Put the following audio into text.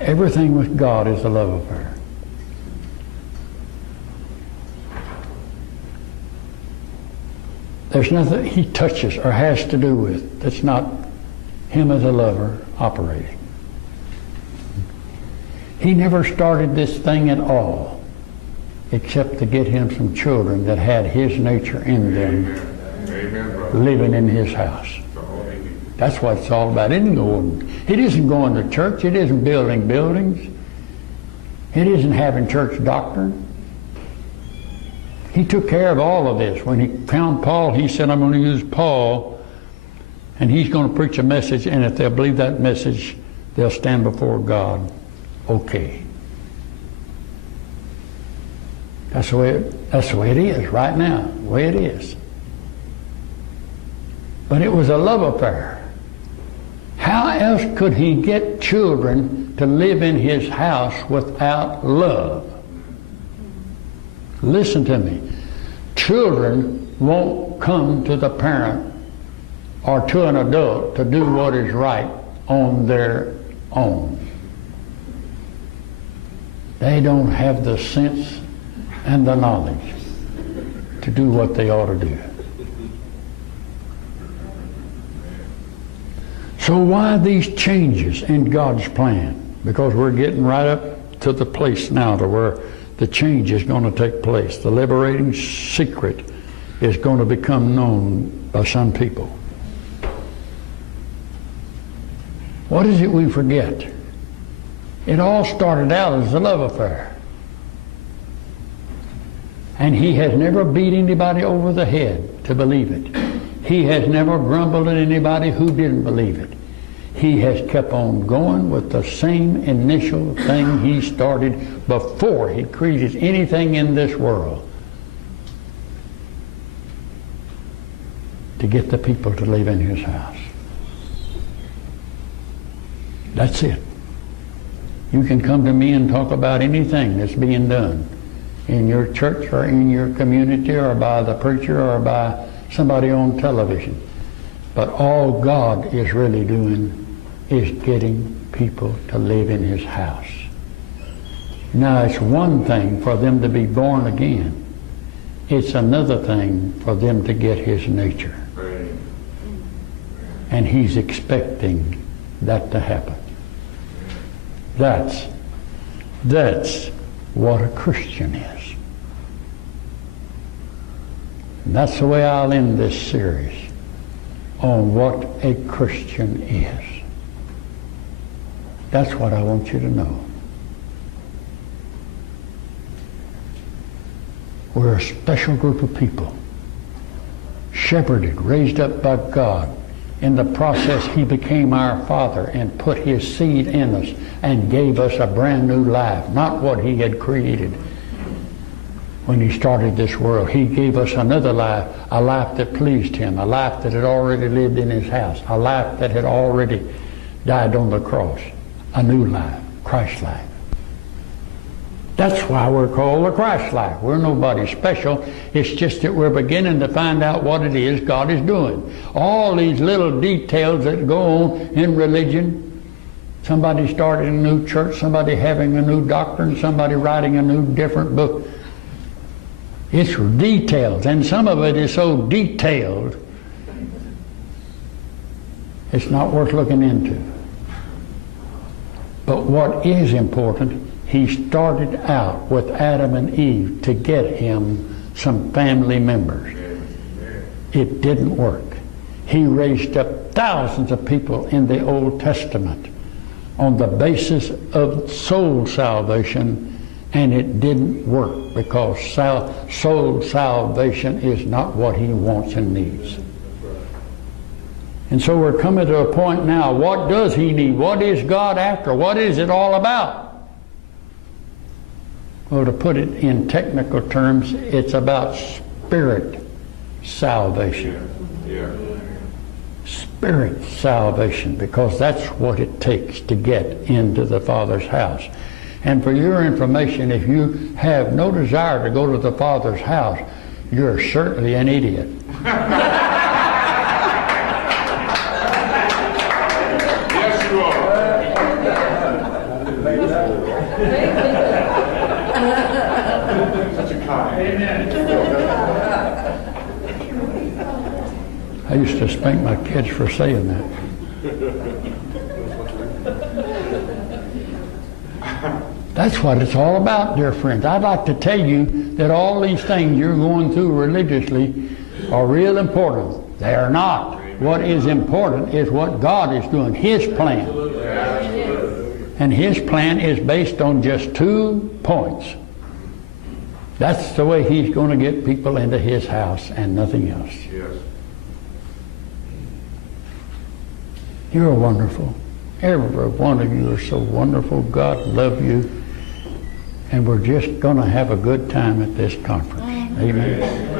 Everything with God is a love affair. There's nothing he touches or has to do with that's not him as a lover operating. He never started this thing at all except to get him some children that had his nature in them. Amen, living in his house. That's what it's all about. It isn't going to church. It isn't building buildings. It isn't having church doctrine. He took care of all of this. When he found Paul, he said, I'm going to use Paul, and he's going to preach a message, and if they'll believe that message, they'll stand before God. Okay. That's the way it is right now, the way it is. But it was a love affair. How else could he get children to live in his house without love? Listen to me. Children won't come to the parent or to an adult to do what is right on their own. They don't have the sense and the knowledge to do what they ought to do. So why these changes in God's plan? Because we're getting right up to the place now to where the change is going to take place. The liberating secret is going to become known by some people. What is it we forget? It all started out as a love affair. And he has never beat anybody over the head to believe it. He has never grumbled at anybody who didn't believe it. He has kept on going with the same initial thing he started before he created anything in this world. To get the people to live in his house. That's it. You can come to me and talk about anything that's being done in your church or in your community or by the preacher or by somebody on television. But all God is really doing is getting people to live in his house. Now, it's one thing for them to be born again. It's another thing for them to get his nature. And he's expecting that to happen. That's what a Christian is. And that's the way I'll end this series on what a Christian is. That's what I want you to know. We're a special group of people, shepherded, raised up by God. In the process, he became our Father and put his seed in us and gave us a brand new life, not what he had created when he started this world. He gave us another life, a life that pleased him, a life that had already lived in his house, a life that had already died on the cross, a new life, Christ life. That's why we're called the Christ life. We're nobody special. It's just that we're beginning to find out what it is God is doing. All these little details that go on in religion, somebody starting a new church, somebody having a new doctrine, somebody writing a new different book. It's details, and some of it is so detailed, it's not worth looking into. But what is important, he started out with Adam and Eve to get him some family members. It didn't work. He raised up thousands of people in the Old Testament on the basis of soul salvation, and it didn't work because soul salvation is not what he wants and needs. And so we're coming to a point now, what does he need? What is God after? What is it all about? Well, to put it in technical terms, it's about spirit salvation. Spirit salvation, because that's what it takes to get into the Father's house. And for your information, if you have no desire to go to the Father's house, you're certainly an idiot. used to spank my kids for saying that. That's what it's all about, dear friends. I'd like to tell you that all these things you're going through religiously are real important. They are not. What is important is what God is doing, His plan. And His plan is based on just 2 points. That's the way He's going to get people into His house and nothing else. Yes. You're wonderful. Every one of you are so wonderful. God love you. And we're just going to have a good time at this conference. Amen.